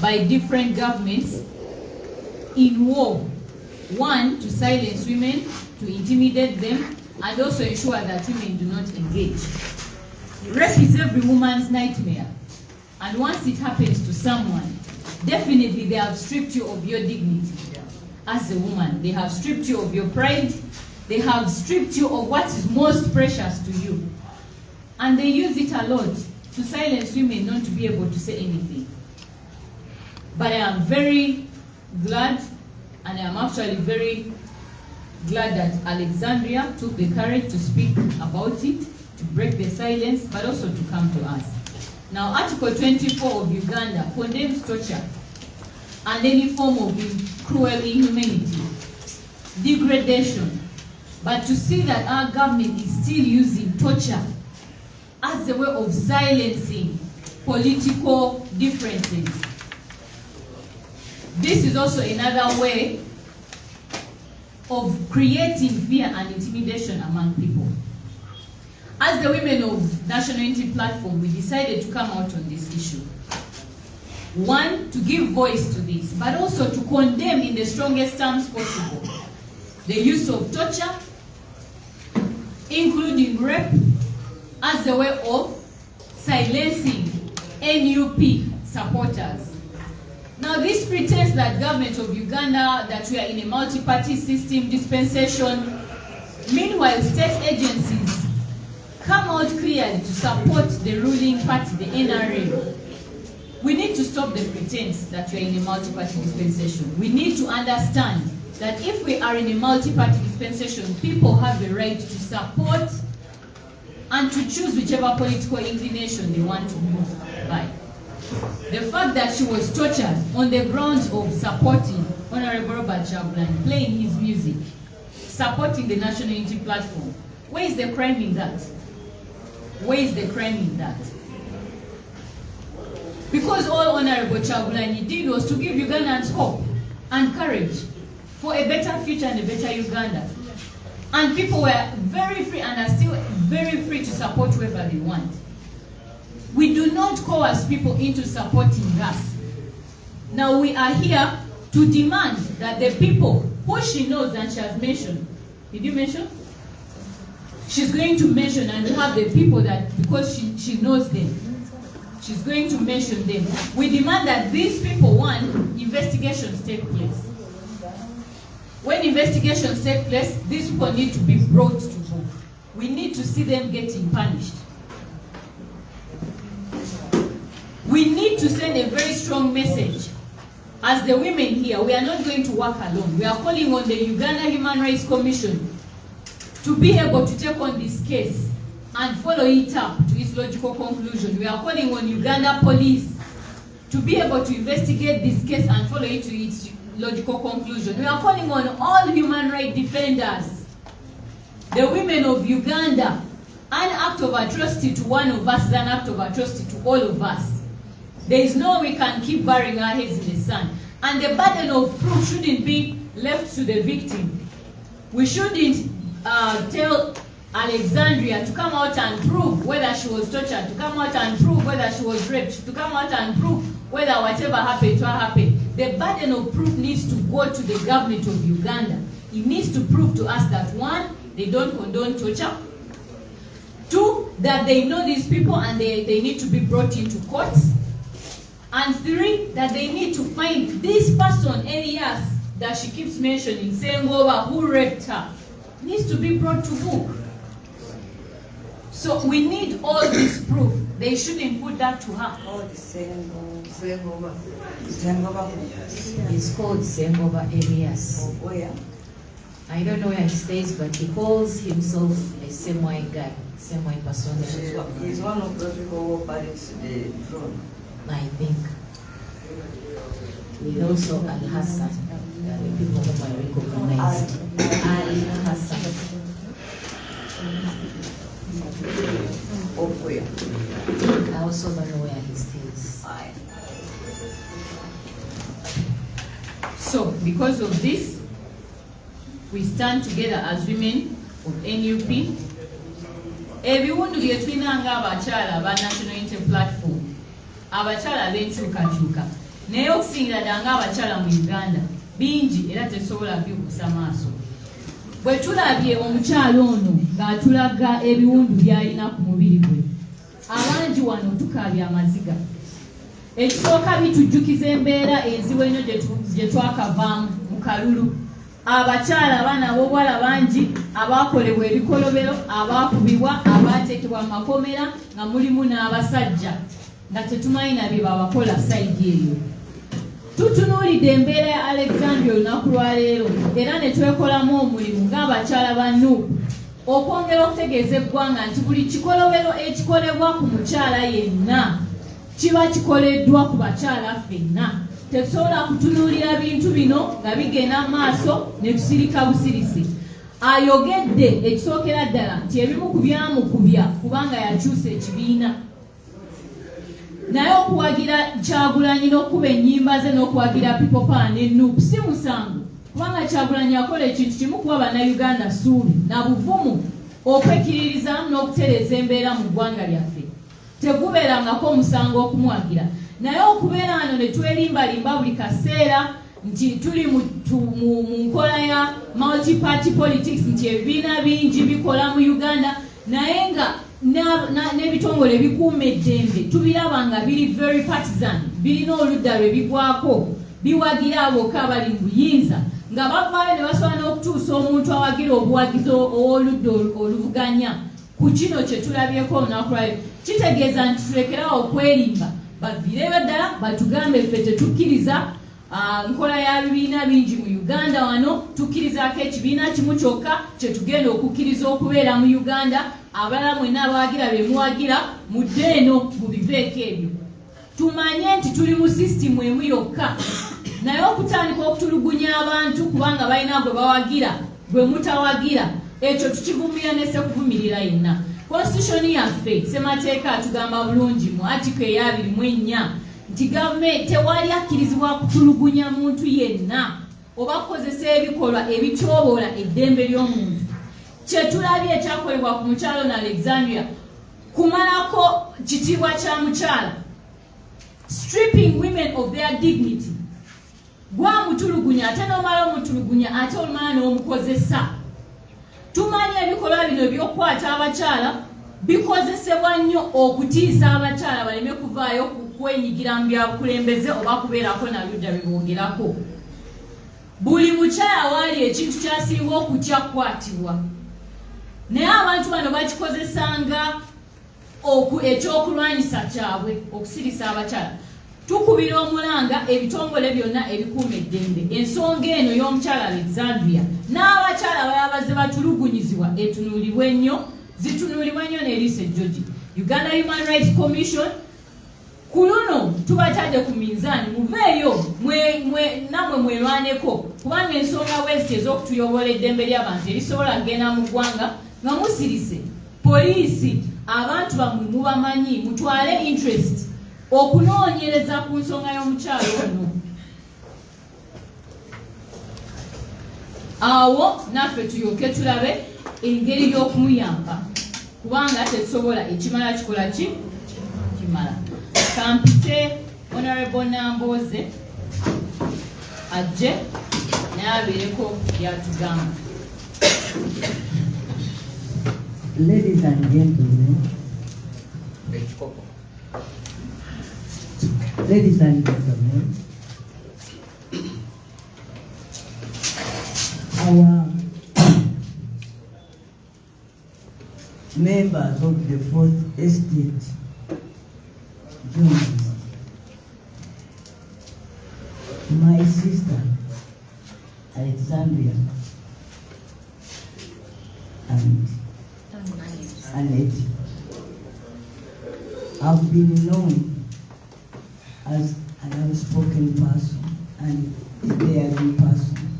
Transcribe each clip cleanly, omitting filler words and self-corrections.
by different governments in war. One, to silence women, to intimidate them, and also ensure that women do not engage. Rape is every woman's nightmare. And once it happens to someone, definitely they have stripped you of your dignity as a woman. They have stripped you of your pride. They have stripped you of what is most precious to you. And they use it a lot to silence women not to be able to say anything. But I am very glad, and I am actually very glad that Alexandria took the courage to speak about it, to break the silence, but also to come to us. Now, Article 24 of Uganda condemns torture and any form of cruel inhumanity, degradation. But to see that our government is still using torture as a way of silencing political differences, this is also another way of creating fear and intimidation among people. As the women of National Unity Platform, we decided to come out on this issue. One, to give voice to this, but also to condemn in the strongest terms possible the use of torture, including rape, as a way of silencing NUP supporters. Now, this pretense that government of Uganda, that we are in a multi-party system dispensation, meanwhile state agencies come out clearly to support the ruling party, the NRM. We need to stop the pretense that we are in a multi-party dispensation. We need to understand that if we are in a multi-party dispensation, people have the right to support and to choose whichever political inclination they want to move by. The fact that she was tortured on the grounds of supporting Honorable Robert Chagulanyi, playing his music, supporting the National Unity Platform, where is the crime in that? Where is the crime in that? Because all Honorable Chagulanyi did was to give Ugandans hope and courage for a better future and a better Uganda. And people were very free and are still very free to support whoever they want. We do not coerce people into supporting us. Now we are here to demand that the people who she knows and she has mentioned, did you mention? She's going to mention and have the people that, because she knows them, she's going to mention them. We demand that these people, one, investigations take place. When investigations take place, these people need to be brought to book. We need to see them getting punished. We need to send a very strong message. As the women here, we are not going to work alone. We are calling on the Uganda Human Rights Commission to be able to take on this case and follow it up to its logical conclusion. We are calling on Uganda Police to be able to investigate this case and follow it to its logical conclusion. We are calling on all human rights defenders, the women of Uganda. An act of atrocity to one of us is an act of atrocity to all of us. There is no way we can keep burying our heads in the sand. And the burden of proof shouldn't be left to the victim. We shouldn't tell Alexandria to come out and prove whether she was tortured, to come out and prove whether she was raped, to come out and prove whether whatever happened to her happened. The burden of proof needs to go to the government of Uganda. It needs to prove to us that, one, they don't condone torture. Two, that they know these people and they need to be brought into court. And three, that they need to find this person, Elias, that she keeps mentioning, Sengoba, who raped her, needs to be brought to book. So we need all this proof. They shouldn't put that to her. Sengoba. He's called Sengoba Elias. Of where? I don't know where he stays, but he calls himself a semi guy, semi person. He's one of those people who parades the throne. I think. We also Al Hassan, the people whom I recognize. Al Hassan. Of where? I also don't know where he stays. So, because of this, we stand together as women of NUP. Ebiwundu bye tulina ng'abakyala ba National Unity Platform, abakyala b'enkyukakyuka, naye okusingira ddala ng'abakyala mu Uganda bingi era tetusobola byekusa maaso. Bwe tulabye omukyala ono ng'atulaga ebiwundu by'alina ku mubiri gwe, abangi wano tukabye amaziga. Ekisooka bitujjukiza embeera enzibu ennyo gye twakavaamu mu kalulu. Abakyala abaana ab'obuwala bangi abaakolebwa ebikolobero, abaakubibwa, abaateekebwa mu makomera, nga mulimu n'abasajja nga tetumanyi na bye babakola sayidi eyo. Tutunuulidde embeera ya Alexandria olunaku lwaleero era ne twekolamu omulimu ng'abakyala ba Nuupu okwongera okutegeeza eggwanga nti buli kikolobero ekikolebwa ku mukyala yenna kiba kikoleddwa ku bakyala ffenna. Tetusobola kutunuulira bintu bino nga bigenda maaso ne tusirika busirisi. Ayogedde ekisookera ddala nti ebimu ku byamukubya kubanga yakyusa ekibiina. Naye okuwagira Kyagulanyi n'okuba ennyimba ze n'okuwagira People Power ne Nuupu si musango, kubanga Kyagulanyi akola ekintu kimu kuba bannayuganda ssuubi na buvumu okwekiririza n'okutereeza embeera mu ggwanga lyaffe. Tegubeerangako omusango okumuwagira. Naye okubeera wano ne twerimbalimba buli kaseera nti tuli mu nkola ya multi-party politics, nti ebibiina bingi bikola mu Uganda naye nga n'ebitongole ebikuuma eddembe tubiraba nga biri very partisan, birina oludda lwe bigwako, biwagira abokka abali mu buyinza, nga bavaayo ne basobola n'okutuusa omuntu awagira obuwagizi ow'oludda oluvuganya ku kino kye tulabyeko olunaku lwaleero. Kitegeeza nti tulekerawo okwerimba, baviireyo ddala batugambe ffe tetukkiriza nkola ya bibiina bingi mu Uganda wano, tukkirizaako ekibiina kimu kyokka kye tugenda okukkiriza okubeera mu Uganda. Abalala mwenna abawagira be muwagira mudde eno mubiveeko ebyo. Tumanye nti tuli mu sisitimu emu yokka, naye okutandika okutulugunya abantu kubanga balina gwe bawagira gwe mutawagira, ekyo tukivumira ne sekuvumirira yenna. Constitution yaffe ssemateeka atugamba bulungi mu article eya 24 nti gavumenti tewali akkirizibwa kutulugunya muntu yenna oba kukozesa ebikolwa ebityoboola eddembe ly'omuntu. Kyetulabye ekyakolebwa ku mukyalo na Alexandria kumalako kitiibwa kya mukyala, stripping women of their dignity. Gwamutulugunya ate n'omala omutulugunya ate olumala n'omukozesa. Tumanyi ebikolwa bino by'okukwata abakyala bikozesebwa nnyo okutiisa abakyala baleme kuvaayo kwenyigira mu byabukulembeze oba kubeerako na ludda bibongerako. Buli mukyala waali ekintu kyasinga okutya kukwatibwa, naye abantu bano bakikozesanga ekyokulwanyisa kyabwe okusirisa abakyala. Tukubira omulanga ebitongole byonna ebikuuma eddembe ensonga eno y'omukyala Alexandria n'abakyala abayabaze batulugunyizibwa etunuulibwe nnyo, zitunuulibwa nnyo n'eriisa ejjogi. Uganda Human Rights Commission ku luno tubatadde ku minzaani, muveeyo namwe mwerwaneko, kubanga ensonga bweziti ez'okutuyobola eddembe ly'abantu erisobola kgenda mu ggwanga nga musirise. Poliisi abantu bamwe mubamanyi, mutwale interest okunoonyereza ku nsonga y'omukyalo ono. Awo naffe tulyoke tulabe engeri y'okumuyamba kubanga tetusobola ekimala kikola ki kimala. Kampite Honorable Namboze ajje naye abeereko byatugamba. Ladies and gentlemen, ladies and gentlemen, our members of the Fourth Estate journalists, my sister Alexandria and Annette have been known as an outspoken person and a daring person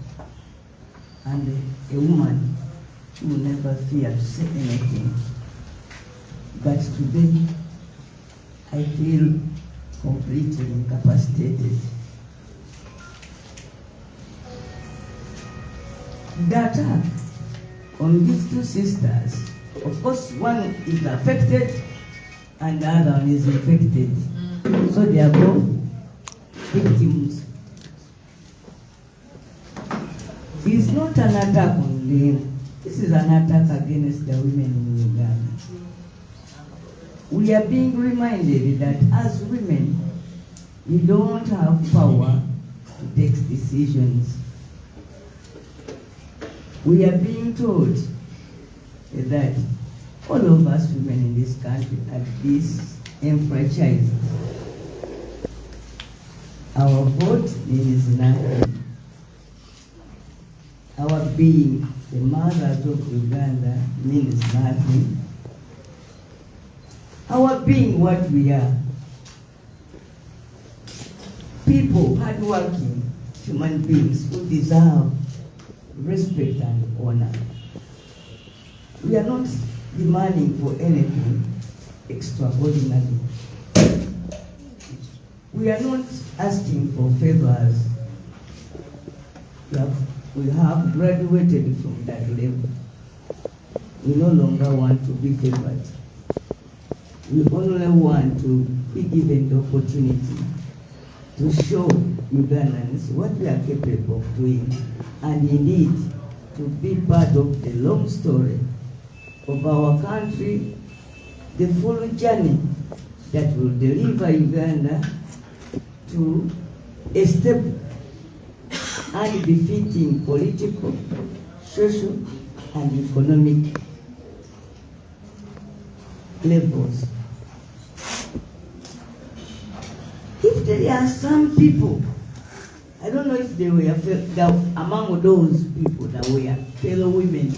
and a woman who never feared to say anything. But today, I feel completely incapacitated. The attack on these two sisters, of course, one is affected and the other one is infected. So they are both victims. It's not an attack on them. This is an attack against the women in Uganda. We are being reminded that as women, we don't have power to take decisions. We are being told that all of us women in this country are disenfranchised. Our vote means nothing. Our being the mothers of Uganda means nothing. Our being what we are, people, hardworking human beings who deserve respect and honor. We are not demanding for anything extraordinary. We are not asking for favors. We have graduated from that level. We no longer want to be favored. We only want to be given the opportunity to show Ugandans what we are capable of doing, and indeed to be part of the long story of our country, the full journey that will deliver Uganda to a stable and befitting political, social, and economic levels. If there are some people, I don't know if they were among those people that were fellow women,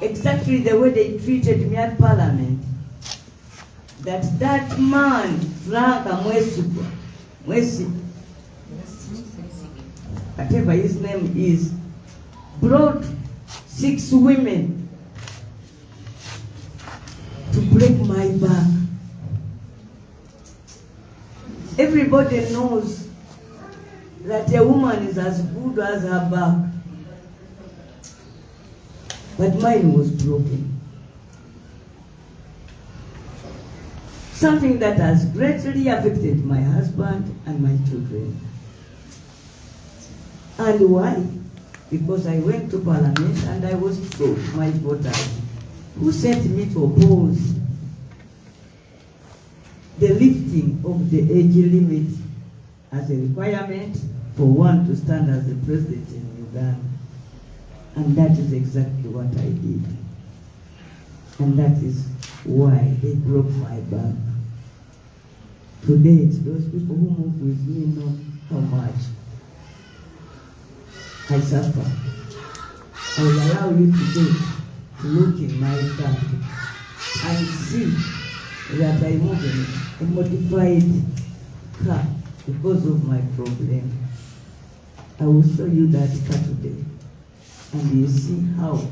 exactly the way they treated me at Parliament, that man, Frank Mwesi, whatever his name is, brought 6 women to break my back. Everybody knows that a woman is as good as her back. But mine was broken. Something that has greatly affected my husband and my children. And why? Because I went to Parliament and I was told my voters who sent me to oppose the lifting of the age limit as a requirement for one to stand as the president in Uganda. And that is exactly what I did. And that is why they broke my back. Today, those people who move with me know how much I suffer. I will allow you today to look in my back and see that I move in a modified car because of my problem. I will show you that car today. And you see how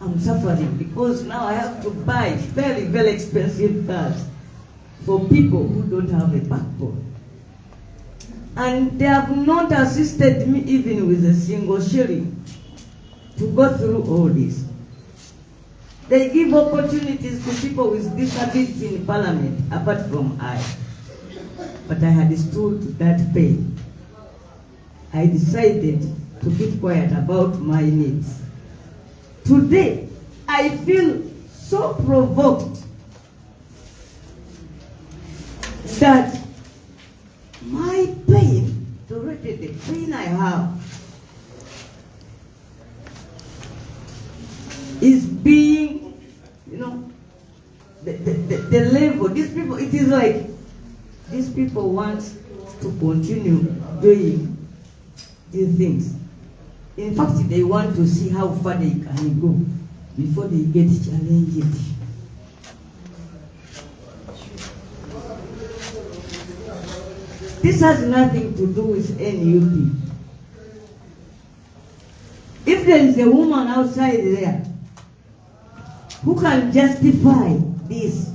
I'm suffering because now I have to buy very, very expensive cars for people who don't have a backbone. And they have not assisted me even with a single shilling to go through all this. They give opportunities to people with disabilities in Parliament, apart from I. But I had stood that pain. I decided to keep quiet about my needs. Today, I feel so provoked that my pain, already the pain I have, is being, the level, these people, it is like, these people want to continue doing these things. In fact, they want to see how far they can go before they get challenged. This has nothing to do with NUP. If there is a woman outside there who can justify this,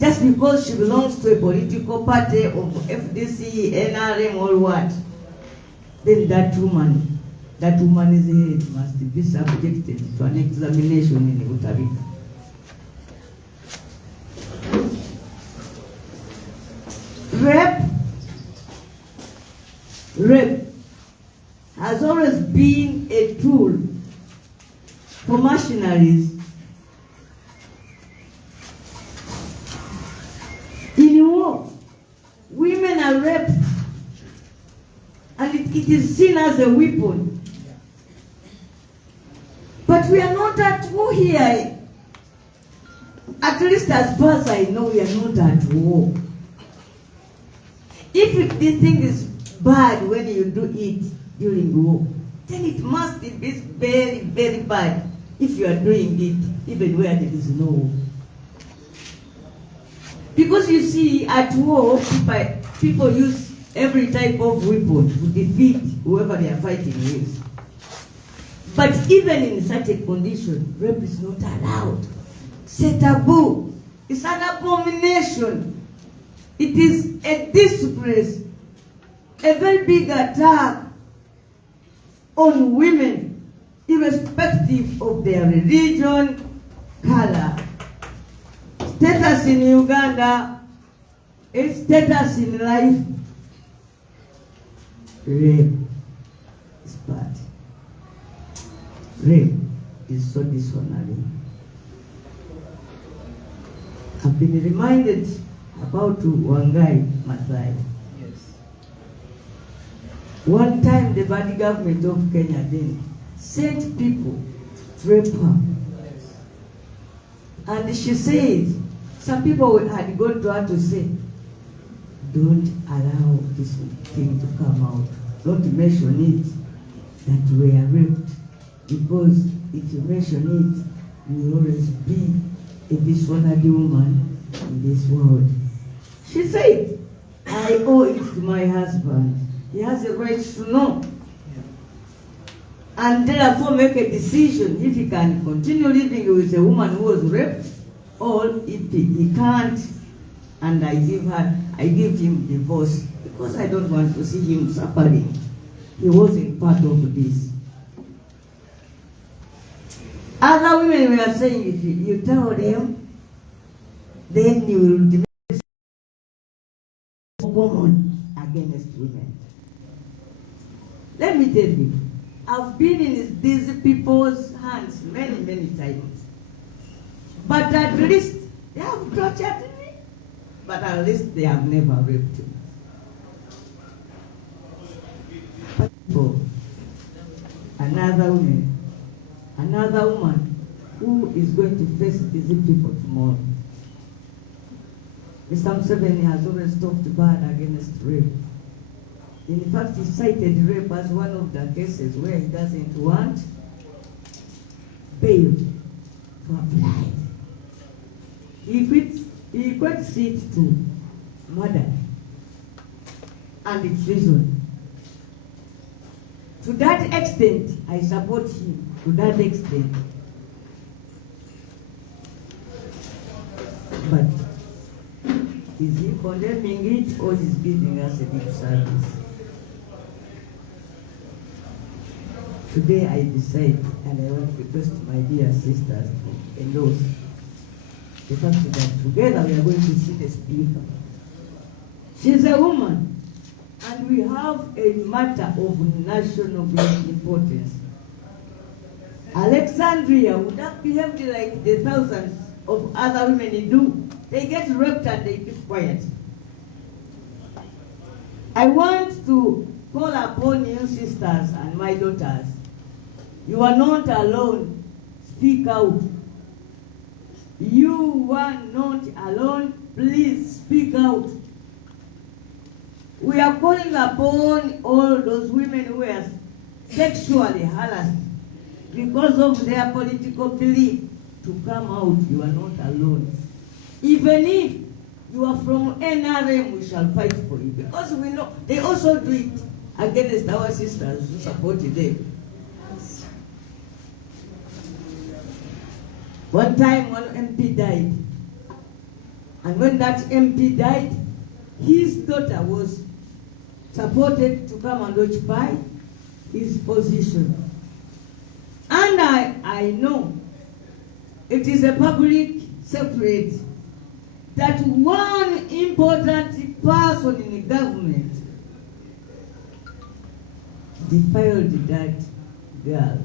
just because she belongs to a political party of FDC, NRM, or what, then that woman's head must be subjected to an examination in Utabika. Rape has always been a tool for mercenaries in war. Women are raped, and it is seen as a weapon. But we are not at war here. At least as far as I know, we are not at war. If this thing is bad when you do it during war, then it must be very, very bad if you are doing it even where there is no war. Because you see, at war, people use every type of weapon to defeat whoever they are fighting with. But even in such a condition, rape is not allowed. It's a taboo. It's an abomination. It is a disgrace, a very big attack on women, irrespective of their religion, color, status in Uganda, its status in life. Rape is bad. Rape is so dishonoring. I've been reminded about Wangai Masai. Yes. One time the bad government of Kenya then sent people to rape her. Yes. And she said, some people had gone to her to say, don't allow this thing to come out. Don't mention it that we are raped. Because if you mention it, you will always be a dishonored woman in this world. She said, I owe it to my husband. He has a right to know. And therefore make a decision if he can continue living with a woman who was raped, or if he can't, and I give him divorce, because I don't want to see him suffering. He wasn't part of this. Other women were saying, if you tell them, then you will demand common against women. Let me tell you, I've been in these people's hands many, many times. But at least they have tortured me. But at least they have never raped me. But for another woman who is going to face these people tomorrow. Mr. Museveni has always talked bad against rape. In fact, he cited rape as one of the cases where he doesn't want bail to apply. He equates it to murder and treason. To that extent, I support him. To that extent. But is he condemning it, or is giving us a lip service? Today I decide, and I want to request my dear sisters to endorse the fact that together we are going to see the speaker. She's a woman, and we have a matter of national great importance. Alexandria would have behaved like the thousands of other women do. They get raped and they keep quiet. I want to call upon you sisters and my daughters. You are not alone. Speak out. You are not alone. Please speak out. We are calling upon all those women who are sexually harassed because of their political belief to come out. You are not alone. Even if you are from NRM, we shall fight for you. Because we know they also do it against our sisters who support them. One time, one MP died. And when that MP died, his daughter was supported to come and occupy his position. And I know it is a public secret that one important person in the government defiled that girl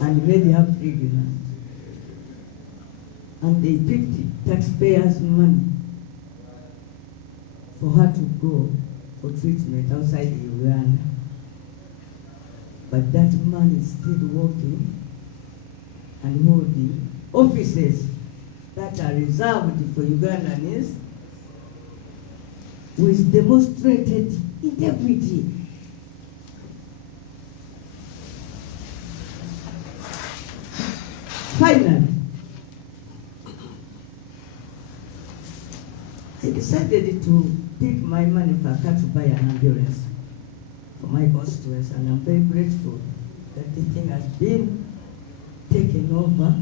and made her pregnant. And they picked taxpayers' money for her to go for treatment outside Uganda. But that man is still working and holding offices that are reserved for Ugandans with demonstrated integrity. Finally, I decided to pick my money for car to buy an ambulance for my constituents, and I'm very grateful that the thing has been taken over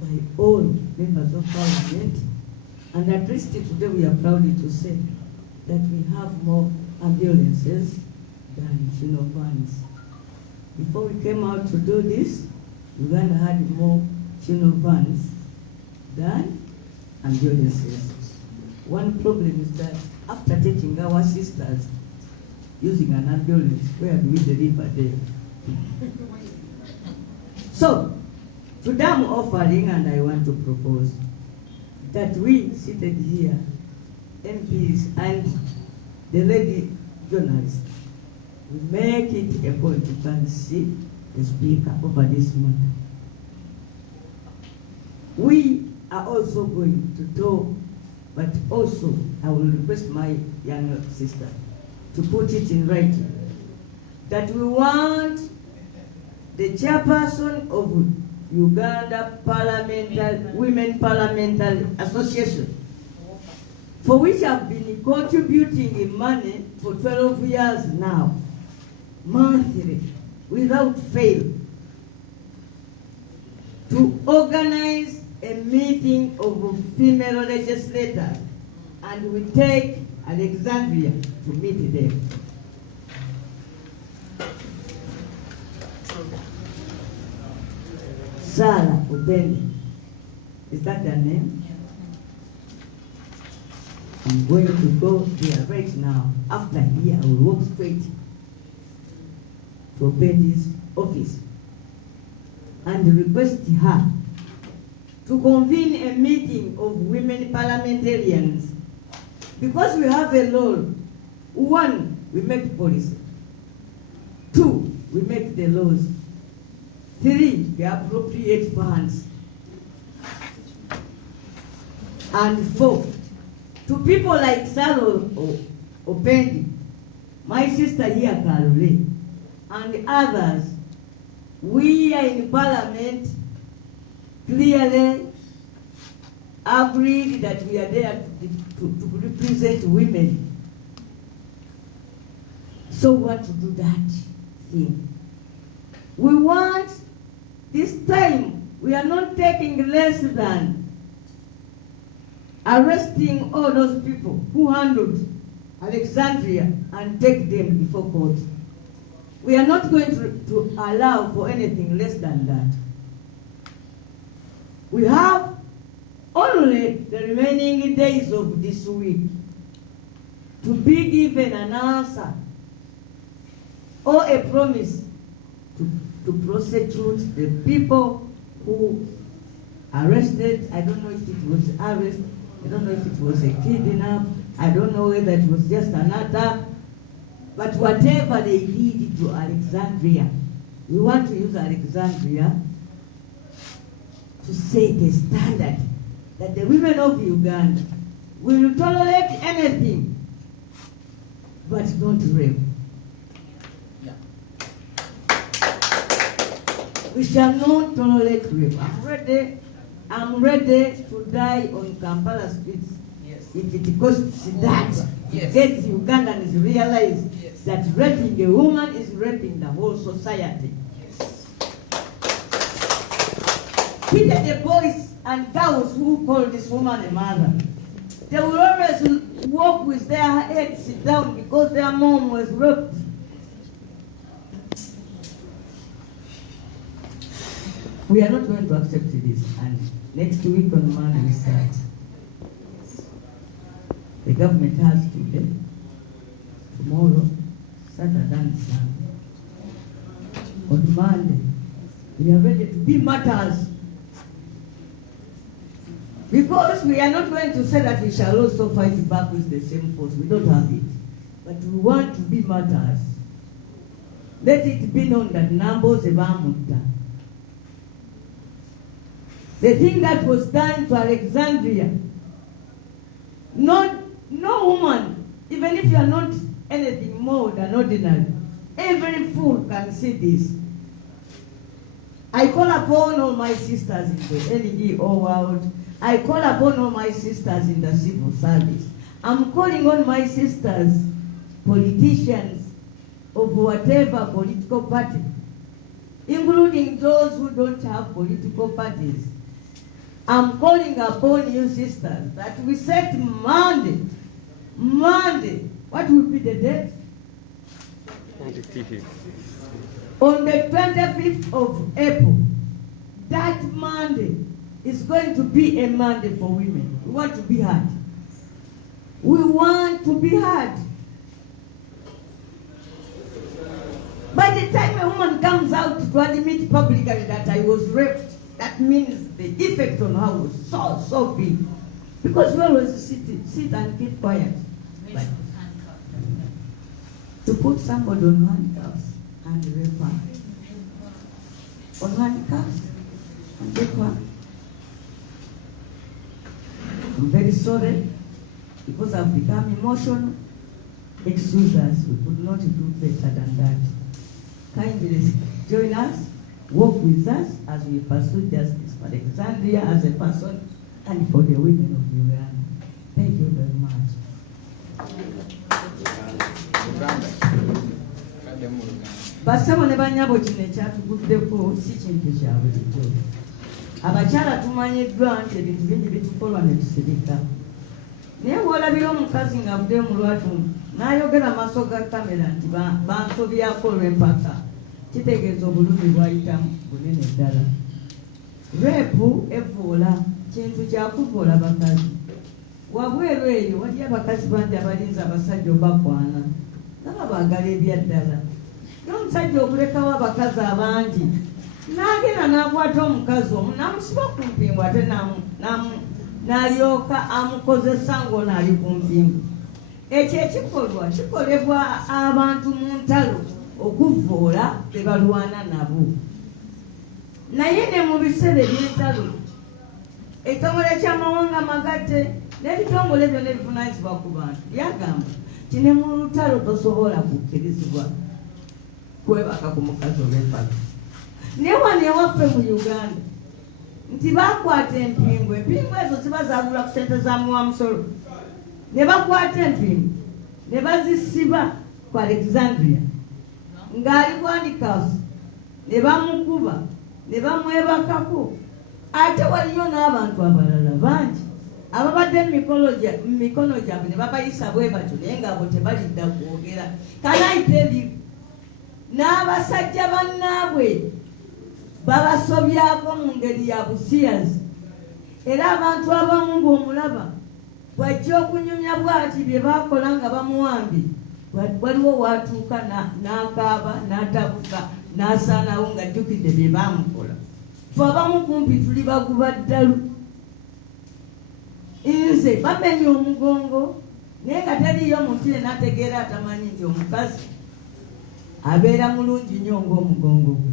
by all members of parliament, and at least today we are proud to say that we have more ambulances than vans. Before we came out to do this, Uganda had more vans than ambulances. One problem is that after taking our sisters using an ambulance, where do we deliver them? So, today I'm offering, and I want to propose that we seated here, MPs and the lady journalist, we make it a point to come see the speaker over this matter. We are also going to talk, but also I will request my younger sister to put it in writing that we want the chairperson of Uganda Women Parliamentary Association, for which I've been contributing money for 12 years now, monthly, without fail, to organize a meeting of female legislators, and we take Alexandria to meet them. Sarah Obeni, is that their name? I'm going to go there right now. After here, I will walk straight to Obeni's office and request her to convene a meeting of women parliamentarians, because we have a law. One, we make policy. Two, we make the laws. Three, we appropriate funds. And four, to people like Sarah Opendi, my sister here, Karole, and others, we are in Parliament clearly agreed that we are there to represent women. So we want to do that thing. We want, this time, we are not taking less than arresting all those people who handled Alexandria and take them before court. We are not going to allow for anything less than that. We have only the remaining days of this week to be given an answer or a promise to prosecute the people who arrested. I don't know if it was arrest, I don't know if it was a kidnap, I don't know whether it was just an attack, but whatever they did to Alexandria, we want to use Alexandria to set a standard that the women of Uganda will tolerate anything, but not rape. Yeah. We shall not tolerate rape. I'm ready to die on Kampala streets. Yes. If it costs that, Yes. get Ugandans realize Yes. that raping a woman is raping the whole society. Yes. Pity the boys and girls who call this woman a mother. They will always walk with their heads down because their mom was raped. We are not going to accept this, and next week on Monday we start. The government has today, tomorrow, Saturday and Sunday. On Monday, we are ready to be martyrs. Because we are not going to say that we shall also fight back with the same force. We don't have it. But we want to be martyrs. Let it be known that Namboze Against. The thing that was done to Alexandria, no woman, even if you are not anything more than ordinary, every fool can see this. I call upon all my sisters in the NGO world. I call upon all my sisters in the civil service. I'm calling on my sisters, politicians of whatever political party, including those who don't have political parties. I'm calling upon you sisters that we set Monday, what will be the date? On the 25th of April, that Monday is going to be a Monday for women. We want to be heard. We want to be heard. By the time a woman comes out to admit publicly that I was raped, that means the effect on her was so big. Because we always sit and keep quiet. But to put somebody on handcuffs and rape her. On handcuffs and rape her. I'm very sorry because I've become emotional. Excuse us, we could not do better than that. Kindly join us, work with us as we pursue justice for Alexandria as a person and for the women of Uganda. Thank you very much. Basabo ne banyabo kino ekyatuguddeko si kintu kya bulijjo. Abakyala tumanyiddwa nti ebintu bingi bitukolwa ne tusirika. Naye bw'olabira omukazi ng'avudde mu lwatu n'ayogera maaso ga kamera nti bansobyako olw'empaka, kitegeeza obulumi bw'ayitamu bunene ddala. Reepu evvoola kintu kyakuvoola bakazi. Wabweru eyo waliyo abakazi bangi abalinza abasajja obakwana naba baagala ebyaddala. N'omusajja okulekawo abakazi abangi n'agenda n'akwata omukazi omu n'amusiba ku mpingu ate n'alyoka amukozesa ng'ono ali ku mpingu. Ekyo ekikolwa kikolebwa abantu mu ntalo okuvvoola be balwana nabo. Naye ne mu biseera eby'entalo ekitongole ky'amawanga amagatte n'ebitongole byonna ebivunaanyizibwa ku bantu byagamba nti ne mu lutalo tosobola kukkirizibwa kwebaka ku mukazi olw'empaka. Naye wano ewaffe mu Uganda nti bakwata empingu ezo zibazaalula ku ssente za muwamusolo, ne bakwata empingu ne bazisiba ku Alexandria ng'ali ku handicapsi, ne bamukuba ne bamwebakako. Ate waliyo n'abantu abalala bangi ababadde mu mikono gyabwe ne babayisa bwe batyo naye ng'abo tebalidda kwogera. Kanayita ebibi n'abasajja bannaabwe babasobyako mu ngeri ya busiyazi. Era abantu abamu ng'omulaba bw'ajja okunyumya bw'ati bye baakola nga bamuwambye, waliwo watuuka n'akaaba n'atabuka n'asaanawo ng'ajjukidde bye baamukola. Ffe abamu kumpi tuli baguba ddalu. Nze bamenya omugongo naye nga teriyo muntu yenna ategeera atamanyi nti omukazi abeera mulungi nnyo ng'omugongo gwe.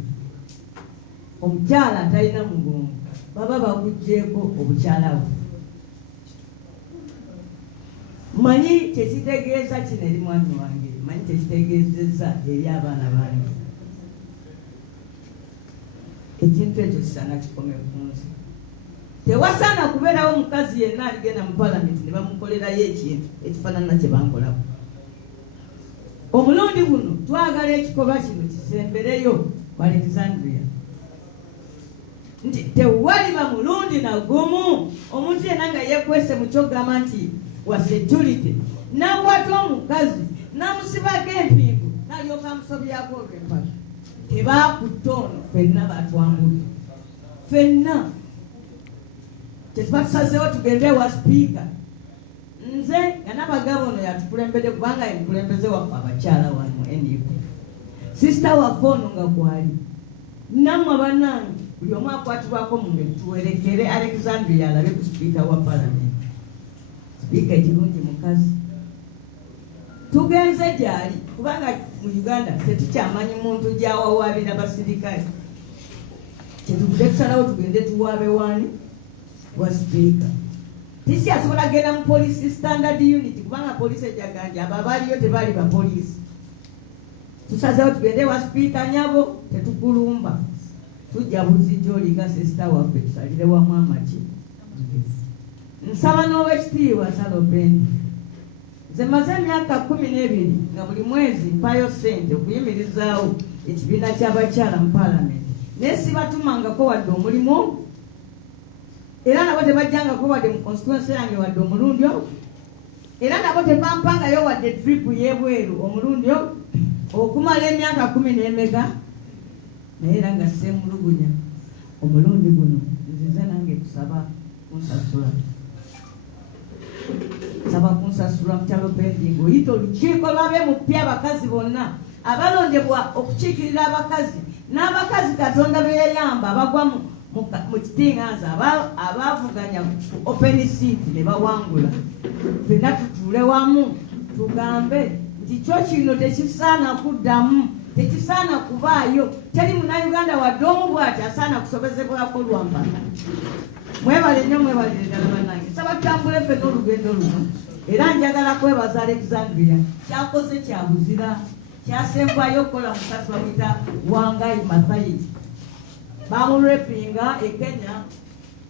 Omukyala atalina mugongo baba bagugyeko obukyala bwe. Manyi kyekitegeeza kino eri mwami wange, manyi kyekitegeezezza eri abaana bange. Ekintu ekyo kisaana kikome ku nsi. Tewasaana kubeerawo omukazi yenna aligenda mu palamenti ne bamukolerayo ekintu ekifaanana kye bankolako. Omulundi guno twagala ekikolwa kino kisembereyo ku Alexandria. Nti tewaliba mulundi na gumu omuntu yenna nga yeekwese mu kyogamba nti wa security n'akwata omukazi n'amusibako empingu n'alyoka amusobyako olw'empaka. Tebaakutta ono, ffenna batwambudde. Ffenna kyetuba tusazeewo tugende ewa sipiika. Nze Yanabagabo ono yatukulembedde kubanga ye mukulembeze waffe abakyala wano mu NUP. Sister waffe ono nga gwali. Nammwe bannange buli omu akwatibwako mu ngeri tuwerekere Alexandria alabe ku sipiika wa palamenti. Sipiika ekirungi mukazi. Tugenze gyali kubanga mu Uganda tetukyamanyi muntu gy'awawaabira basirikale. Kyetuvudde tusalawo tugende tuwaabe wani wa sipiika. Tikyasobola genda mu police standard unit kubanga police ejaganja abo abaaliyo tebaali bapoliisi. Tusazeewo tugende wa sipiika nyabo tetukulumba. Tujja buzijjo oliga sisita waffe tusalire wamu amaki. Nsaba n'owekitiibwa Salopendi. Nze maze emyaka 12 nga buli mwezi mpayo ssente okuyimirizaawo ekibiina ky'abakyala mu paalamenti. Naye sibatumangako wadde omulimu era nabo tebajjangako wadde mu constituency yange wadde omulundi ogwo. Era nabo tebampangayo wadde trip y'ebweru omulundi ogwo okumala emyaka 10 n'emeka. Naye era nga ssemulugunya omulundi guno nzize nange kusaba kunsasula. Saba kunsasula mukyalo Pendi ng'oyita olukiiko lw'abemupya abakazi bonna abalondebwa okukiikirira abakazi n'abakazi Katonda be yayamba abagwa mu kitinganza abaavuganya ku open seat ne bawangula. Ffenna tutuule wamu tugambe nti kyo kino tekisaana kuddamu, tekisaana kubaayo. Teri Munnayuganda wadde omu bw'ati asaana kusobezebwako lwambala. Mwebale nnyo mwebalire ddala bannange. Nsaba tutambule ffenna olugendo luno era njagala kwebaza Alexandria. Kyakoze kya buzira, kyasembayo okukola mukazi bamuyita Wangai Mathayi. Bamulwepinga e Kenya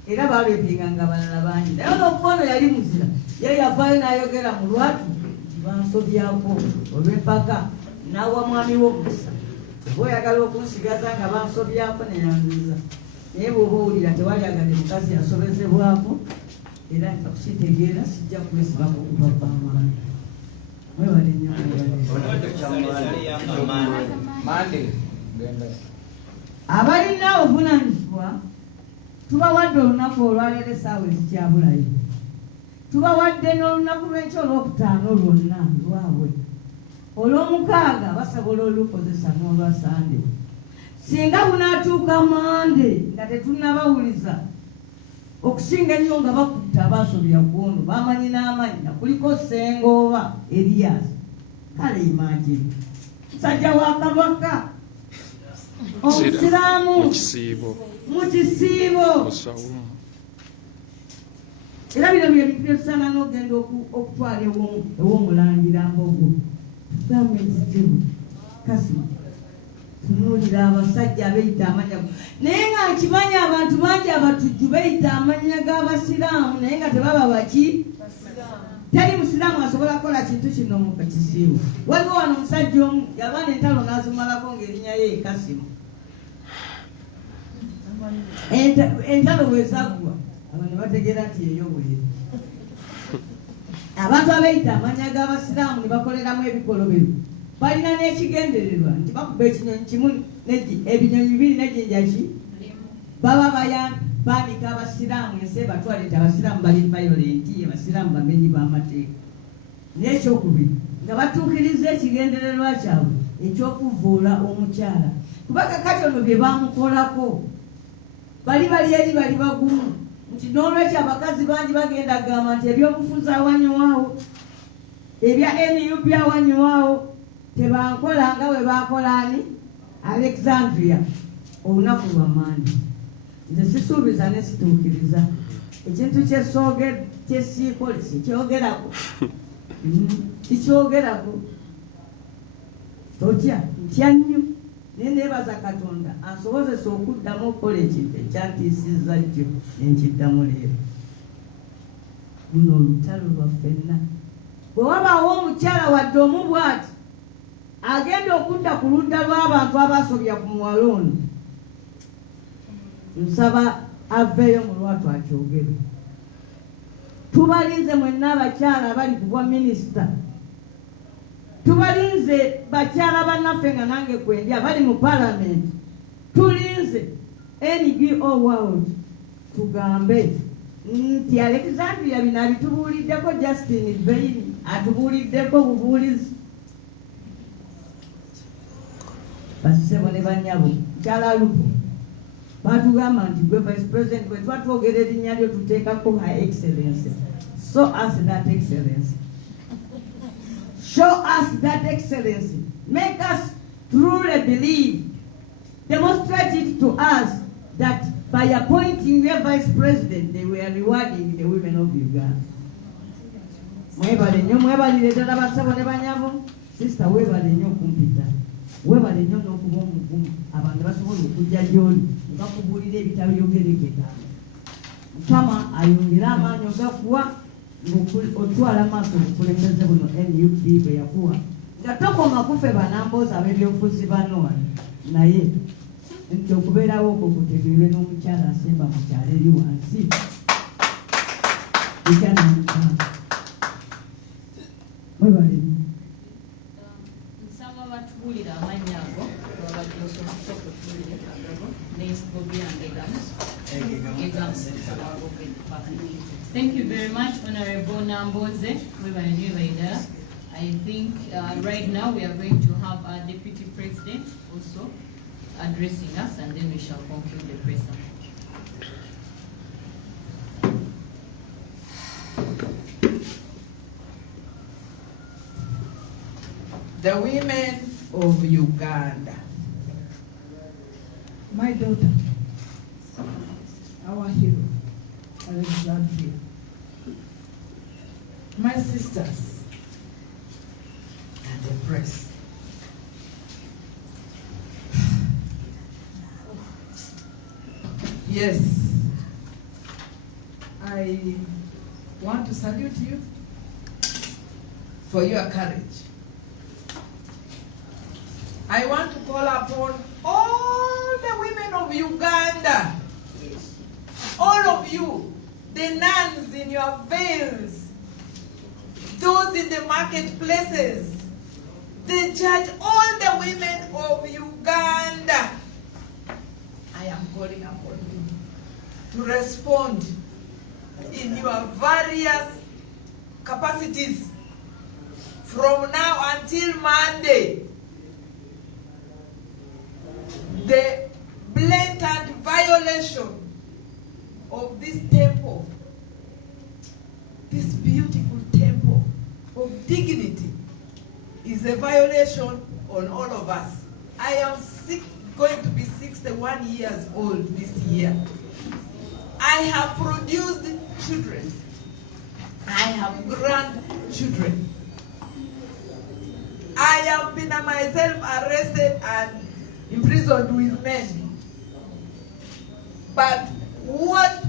era balwepinga nga balala bangi. Naye n'okubono yali muzira. Ye yavaayo n'ayogera mu lwatu nti bansobyako olw'empaka n'awa mwami w'omusa. Oba oyagala okunsigaza nga bansobyako ne yanziza. Naye bw'oba owulira tewali agadde mukazi yasobezebwako era nga kukitegeera sijja kwesibako kuba kw'amaanyi. Mwebale nnyo abalina obuvunaanyizibwa tubawadde olunaku olwaleero essaawa ezikyabulayo. Tubawadde n'olunaku lw'ekyo olwokutaano lwonna lwabwe. Olw'omukaaga basobola olukozesa n'olwa Sande. Singa bunaatuuka Mande nga tetunnabawuliza okusinga ennyo nga bakutta abaasobya ggondo bamanyi n'amannya kuliko Sengooba Erias. Kale imagine musajja wa Kabaka omusiraamu mu kisiibo. Era bino bye bintu byetusaana n'ogenda okutwala ew'omulangira Mbogo. Tugambe ekizibu Kasima tunuulira abasajja abeeyita amannya. Naye nga nkimanyi abantu bangi abatujju beeyita amannya g'abasiraamu naye nga tebaba baki. Teri musiraamu asobola kukola kintu kino mu kisiibo. Waliwo wano omusajja omu yabaana entalo n'azimalako ng'erinnya ye Kasimu. Entalo bw'ezaggwa abo ne bategeera nti eyo bweri. Abantu abeeyita amannya g'abasiraamu ne bakoleramu ebikolobero balina n'ekigendererwa nti bakuba ekinyonyi kimu ebinyonyi bibiri n'ejjinja ki baba banika abasiraamu ensi ebatwale nti abasiraamu bali violenti, abasiraamu bamenyi b'amateeka. N'ekyokubiri nga batuukiriza ekigendererwa kyabwe eky'okuvuula omukyala kubanga kati ono bye bamukolako bali eri bali bagumu nti n'olwekyo abakazi bangi bagenda gamba nti ebyobufuzi awanyuwaawo ebya NUP awanyuwaawo tebankola nga bwe bakolani Alexandria olunaku lwa Mande. Nze sisuubiza ne situukiriza ekintu kyesiikole sikyogerako tikyogerako totya ntya nnyo naye neebaza Katonda ansobozesa okuddamu okukola ekintu ekyantiisizza jjo enkiddamu leero. Luno olutalo lwaffenna. Bwe wabaawo omukyala wadde omu bw'ati agenda okudda ku ludda lw'abantu abasobya ku muwala ono, nsaba aveeyo mu lwatu akyogere. Tubalinze mwenna abakyala abali ku bwa minisita. Tubalinze bakyala bannaffe nga nange kwendi abali mu paalamenti. Tulinze NGO World tugambe nti Alexandria bino abitubuuliddeko Justin Beini atubuuliddeko bubuulizi. Basebo ne bannyabo mukyala Lupo batugamba nti gwe vice president bwe tuba twogera erinnya lyo tuteekako her excellency. Show us that excellency. Show us that excellency. Make us truly believe. Demonstrate it to us that by appointing their vice president, they were rewarding the women of Uganda. Mwebale nnyo, mwebalire ddala basabo ne banyabo. Sister, weebale nnyo okumpita. Weebale nnyo n'okuba omugumu. Abantu basobola okujja gy'oli nga bakubuulira ebitabo byogereketa. Mukama ayongere amaanyi ogakuwa ng'otwala maaso obukulembeze buno NUP bwe yakuwa. Nga tokoma kufe banamboozi ab'ebyobufuzi bano wano naye nti okubeerawo okwo kutegeerwe n'omukyala asemba mu kyalo eri wansi. Mwebale nsaba batubuulira amannya ago babadde osomesa okutubuulira agabo Against. Thank you very much, Honorable Namboze. I think right now we are going to have our Deputy President also addressing us, and then we shall conclude the press. The women of Uganda. My daughter, our hero, Alexandria. My sisters, and the press. Yes, I want to salute you for your courage. I want to call upon all the women of Uganda, all of you, the nuns in your veils, those in the marketplaces, the church, all the women of Uganda. I am calling upon you to respond in your various capacities from now until Monday. The blatant violation of this temple, this beautiful temple of dignity, is a violation on all of us. I am going to be 61 years old this year. I have produced children. I have grandchildren. I have been myself arrested and imprisoned with men. But what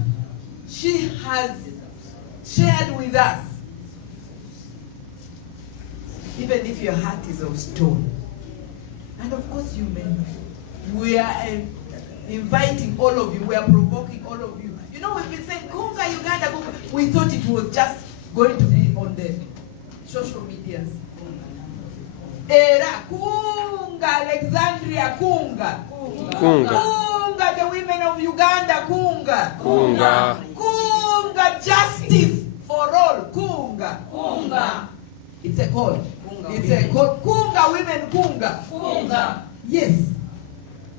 she has shared with us, even if your heart is of stone, and of course you men, we are inviting all of you, we are provoking all of you. You know, we've been saying, Kunga, Uganda, Kunga. We thought it was just going to be on the social medias. Era, Kunga, Alexandria, Kunga. Kunga, the women of Uganda, Kunga. Kunga, justice for all, Kunga. It's a call. It's a call. Kunga, women, Kunga. Yes.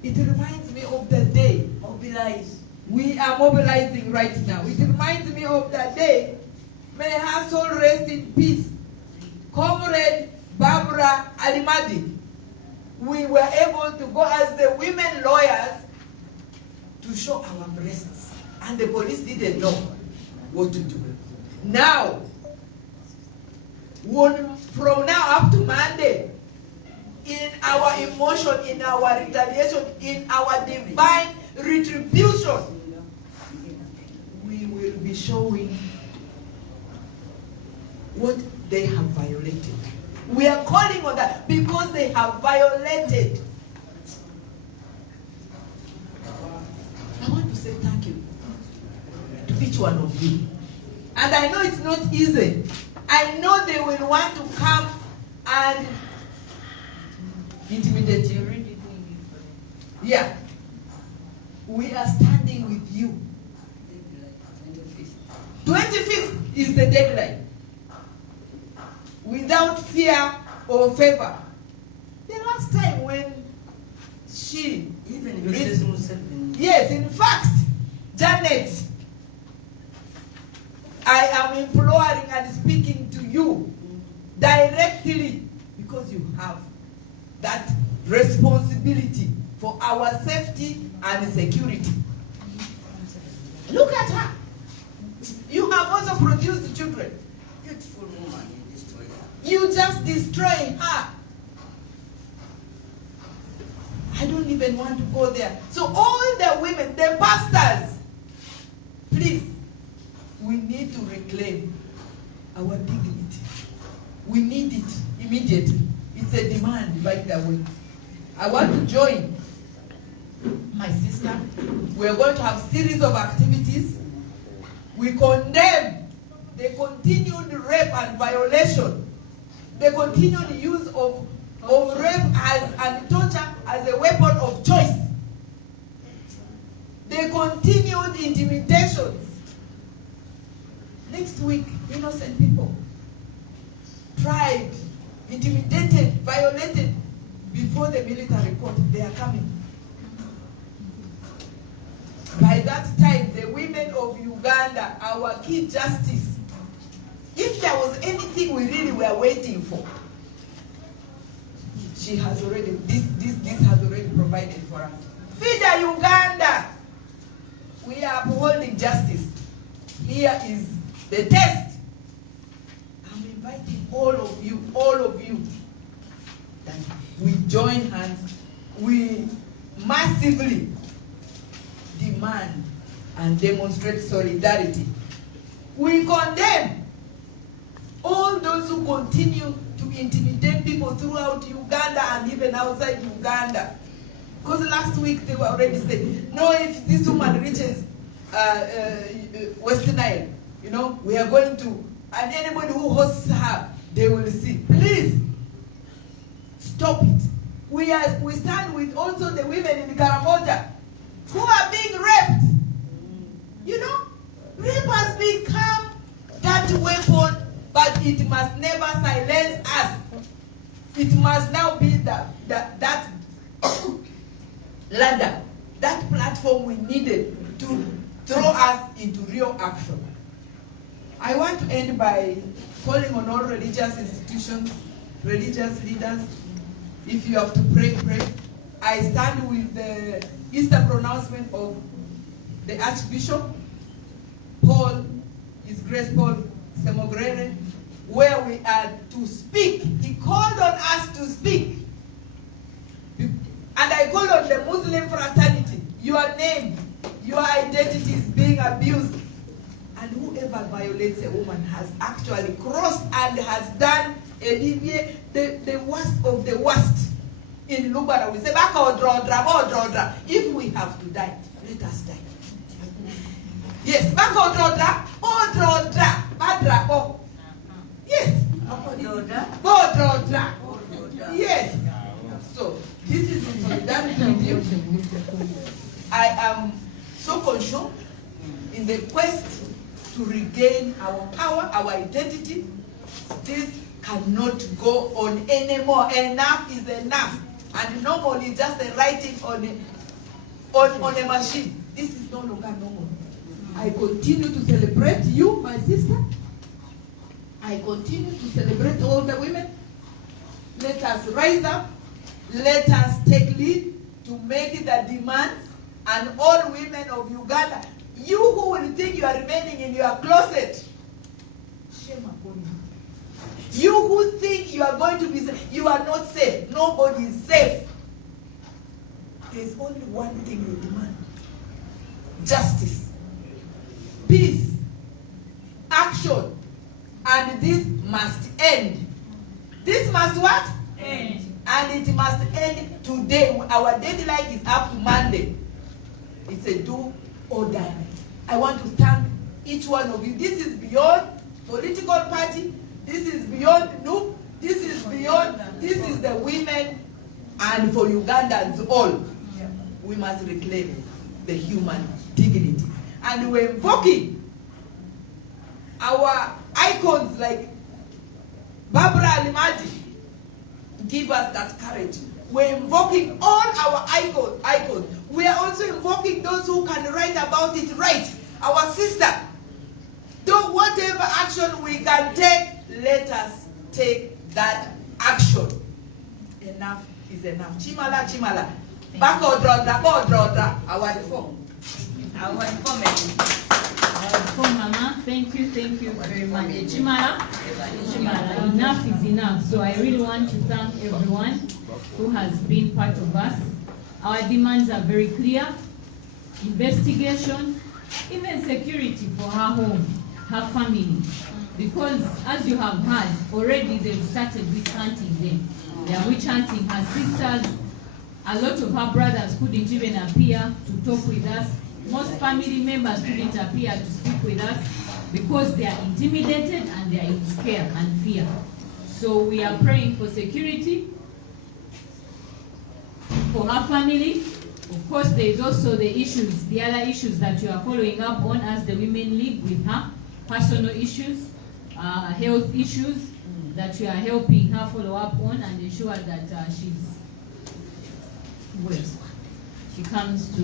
It reminds me of the day. Mobilize. We are mobilizing right now. It reminds me of that day. May her soul rest in peace. Comrade Barbara Alimadi. We were able to go as the women lawyers to show our breasts. And the police didn't know what to do. Now, from now up to Monday, in our emotion, in our retaliation, in our divine retribution, we will be showing what they have violated. We are calling on that because they have violated. I want to say thank you to each one of you. And I know it's not easy. I know they will want to come and intimidate you. Yeah. We are standing with you. 25th is the deadline. without fear or favor. The last time when she, Even Mrs. Museveni. yes, in fact, Janet, I am imploring and speaking to you directly because you have that responsibility for our safety and security. Look at her. You have also produced children. Beautiful woman, you destroy her. You just destroy her. I don't even want to go there. So all the women, the pastors, please, we need to reclaim our dignity. We need it immediately. It's a demand, by the way. I want to join my sister. We're going to have series of activities. We condemn the continued rape and violation, the continued use of rape and torture as a weapon of choice, the continued intimidations. Next week, innocent people tried, intimidated, violated before the military court. They are coming. By that time, the women of Uganda, our key justice, if there was anything we really were waiting for, she has already, this has already provided for us. FIDA Uganda, we are upholding justice. Here is the test. I'm inviting all of you, that we join hands, we massively demand and demonstrate solidarity. We condemn all those who continue to intimidate people throughout Uganda and even outside Uganda. Because last week they were already saying, no, if this woman reaches West Nile, we are going to, and anybody who hosts her, they will see. Please, stop it. We stand with also the women in Karamoja who are being raped. Rape has become that weapon, but it must never silence us. It must now be that ladder, that platform we needed to throw us into real action. I want to end by calling on all religious institutions, religious leaders. If you have to pray, pray. I stand with the Easter pronouncement of the Archbishop, His Grace Paul Semogrere, where we are to speak. He called on us to speak. And I call on the Muslim fraternity. Your name, your identity is being abused. And whoever violates a woman has actually crossed and has done the worst of the worst. In Lubara, we say, if we have to die, let us die. Yes, yes. Yes. So, this is in solidarity with you. I am so conscious in the quest to regain our power, our identity. This cannot go on anymore. Enough is enough. And normally just a writing on a machine. This is no longer normal. I continue to celebrate you, my sister. I continue to celebrate all the women. Let us rise up. Let us take lead to make the demands. And all women of Uganda, you who will think you are remaining in your closet, shame upon you. You who think you are going to be safe, you are not safe. Nobody is safe. There's only one thing we demand. Justice. Peace. Action. And this must end. This must what? End. And it must end today. Our deadline is up to Monday. It's a do or die. I want to thank each one of you. This is beyond political party. This is beyond NUP. This is beyond, this is the women, and for Ugandans all. We must reclaim the human dignity. And we're invoking our icons like Barbara imagine? Give us that courage. We're invoking all our icons. We are also invoking those who can write about it right. Our sister. Do whatever action we can take, let us take that action. Enough is enough. Chimala. Bakodrodra, our reform. Our reform, Mama. Thank you very much. Chimala, enough is enough. So I really want to thank everyone who has been part of us. Our demands are very clear. Investigation, even security for her home, her family. Because as you have heard, already they've started witch hunting them. They are witch hunting her sisters. A lot of her brothers couldn't even appear to talk with us. Most family members couldn't appear to speak with us because they are intimidated and they are in scare and fear. So we are praying for security for her family. Of course, there is also the other issues that you are following up on as the Women League with her, personal issues, health issues that you are helping her follow up on and ensure that she comes to.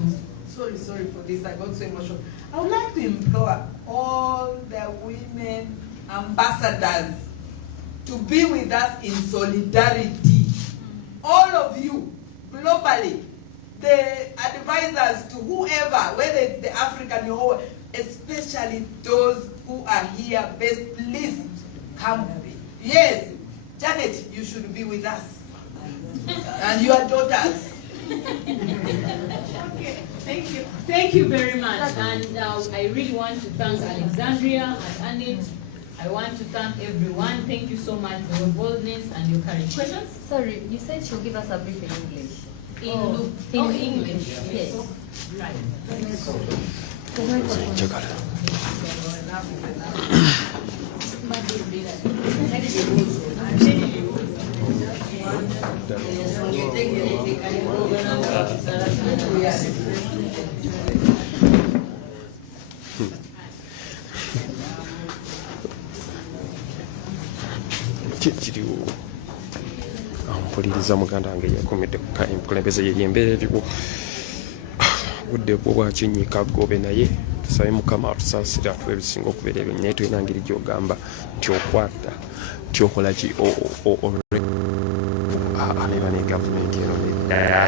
Sorry for this, I got so emotional. I would like to implore all the women ambassadors to be with us in solidarity. All of you, globally, the advisors to whoever, whether it's the African or especially those who are here based, please come. Yes, Janet, you should be with us. And your daughters. Okay, thank you very much. And I really want to thank Alexandria and Annette. I want to thank everyone. Thank you so much for your boldness and your courage. Questions? Sorry, you said she'll give us a brief in English. In English. Yes. Right. kiriwo ampuliriza muganda wange yakomedde kuka enkulembeze yeyembeera eriwo budde bwo bwakinyika gobe naye tusabe mukama atusaasire atuwa ebisinga okubeera ebyo naye tulina ngeri gyogamba nti okwata tyokola ki neba ne gavumenti eno neddala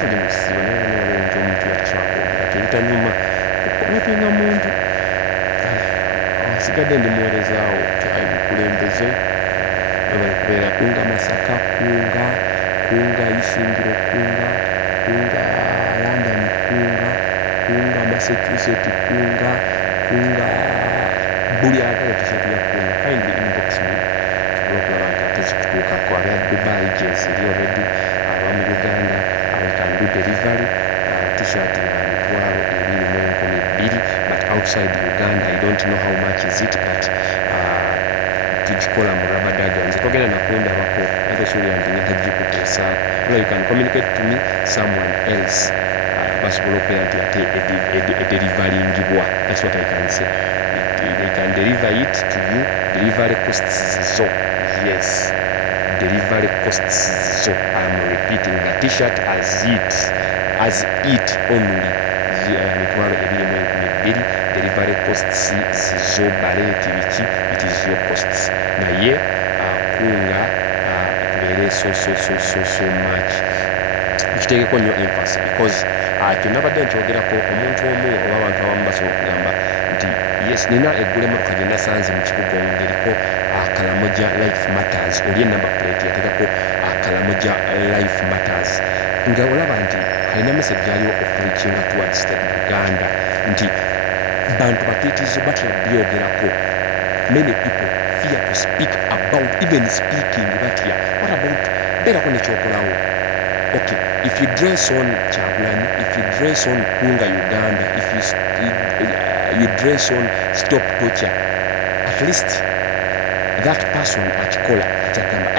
buli musibo naye nolwenti omuntu yakyakwogera tebitanyuma okukometenga muntu sigadde ndimuweerezaawo mukulembeze webali kubeera kunga masaka kunga isingiro kunga london kunga massachusetts kunga buli agala tisatu ya kunga kindly inbox me olwokulaba nti ate zikutuukako abya dubai jens eri already abamu uganda I can do delivery t-shirt ya mitwalo 2,200 but outside Uganda I don't know how much is it but tugikola mu rabadaga nze togenda nakunda bako ate suri yange netagikuteesa you can communicate to me someone else basobola okubeera nti ate edeliveringibwa. That's what I can say. They can deliver it to you. Delivery costs zo. Yes, delivery costs zo. I'm repeating, the t-shirt as it only mitwalo 2,200. Delivery costs zo bareti biki, it is your costs. Naye kunga tubeere so much kiteekeko nnyo emphasis because kyonnabadde nkyogerako omuntu omu oba abantu abamu basobola okugamba nti yes nina eggula emmotoka gye nasanze mu kibuga ng'eriko Kalamoja life matters, oli enamba plate yateekako Kalamoja life matters, nga olaba nti alina message gyaliwo okureachinga towards the Uganda nti bantu batiitizo batya byogerako. Many people fear to speak about even speaking batya. What about beerako nekyokolawo? Okay, if you dress on Chagulanyi, if you dress on Kunga Uganda, if you dress on Stop Torture, at least that person akikola akyagamba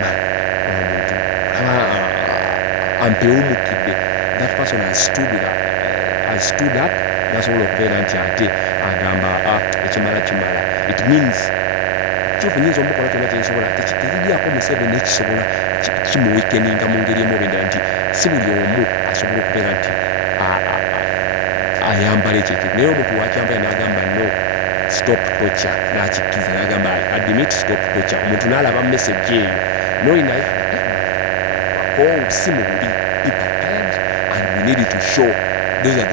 man omuntu ampewumukidde, that person has stood up nasobola okubeera nti ate agamba kimala it means kituufu nyinza omukola kyonna kyensobola tekirijjako Museveni ekisobola kimuwekeninga mu ngeri emu oba endala nti si buli omu asobola okubeera nti ayambala ekyo ekintu naye omuntu wakyambala n'agamba no stop torture n'akikkiza n'agamba admit stop torture omuntu n'alaba message eyo noli naye si mu bubi people are tired and we need to show those are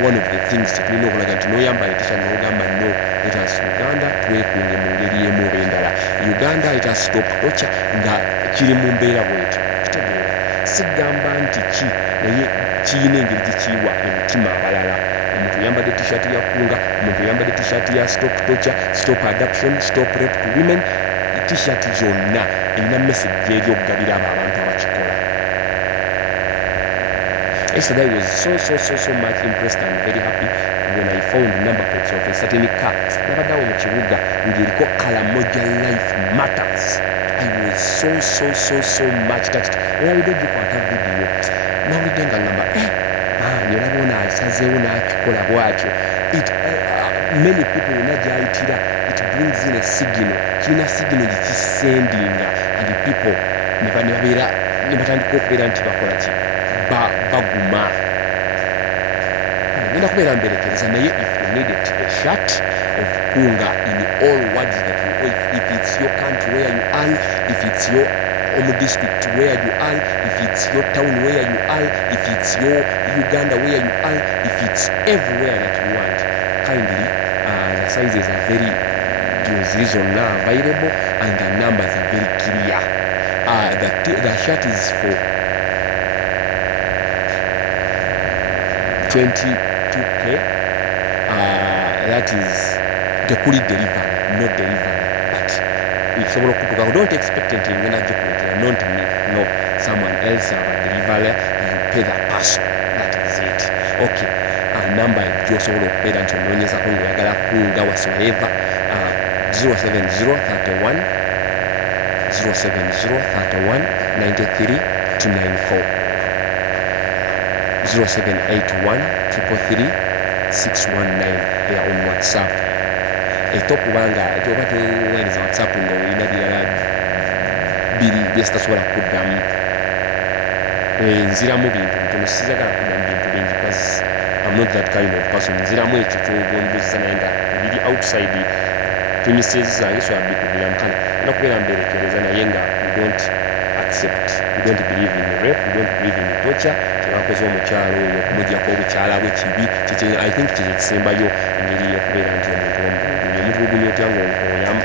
one of the things tetulina okulaga nti noyambala etisha n'ogamba no let us Uganda twekunge mu ngeri emu oba endala Uganda let us stop torture nga kiri mu mbeera bweti kitegeera sigamba nti ki naye kiyina engeri gikiwa emitima abalala omuntu yambadde t-shirt ya kunga omuntu yambadde t-shirt ya stop torture stop adoption stop rape to women t-shirt zonna erina message eri okugabira abo abantu abakikola. Yesterday I was so much impressed and very happy when I found number plates of a certain car nabaddawo mu kibuga ng'eriko Karamoja life matters. I was so much touched. Olabidde gikwata video nawulidde nga ngamba maani olaba ono asazeewo n'akikola bwatyo many people wonna gyayitira it brings in a signal kirina signal gikisendinga and the people ne batandika okubeera nti bakola ki baguma ngenda kubeera mberekereza naye if you needed a shot of kunga in all words that you if it's your country where you are if it's your district where you are if it's your town where you are if it's your Uganda where you are if it's everywhere that you want kindly the sizes are very zonna available and the numbers are very clear. The shirt is for 22k. That is the fully delivery, not delivery, but it's all good. Don't expect anything when I get it. Not me, no, someone else have a delivery. You pay the person. That is it. Okay. Number just all of pay that you know is a kunga whatsoever. 07031 93 294 0781 333 619. They are on WhatsApp. Etokubanga joba tuweereza WhatsApp nga olina birala biri byesitasobola kuddamu nziramu bintu bitono sizagala kuddamu bintu bingi because I'm not that kind of person. Nziramu ekyo kyobonbuuza naye nga biri outside premises zange so abikubiramu kale era kubeera mberekereza naye nga we don't accept, we don't believe in rape, we don't believe in torture. Kyebakoze omukyalo oyo okumugyako obukyala bwe kibi I think kye kisembayo engeri y'okubeera nti omutulugunya otya ng'oyamu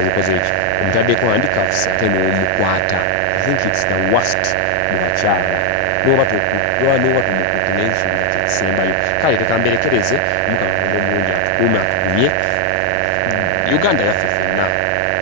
obukoze ekyo omutaddeko handicrafts ate n'omukwata. I think it's the worst mu bakyala n'oba tumukuti n'ensonga kye kisembayo. Kale tekamberekereze Mukama omulungi atukuume atugumye Uganda yaffe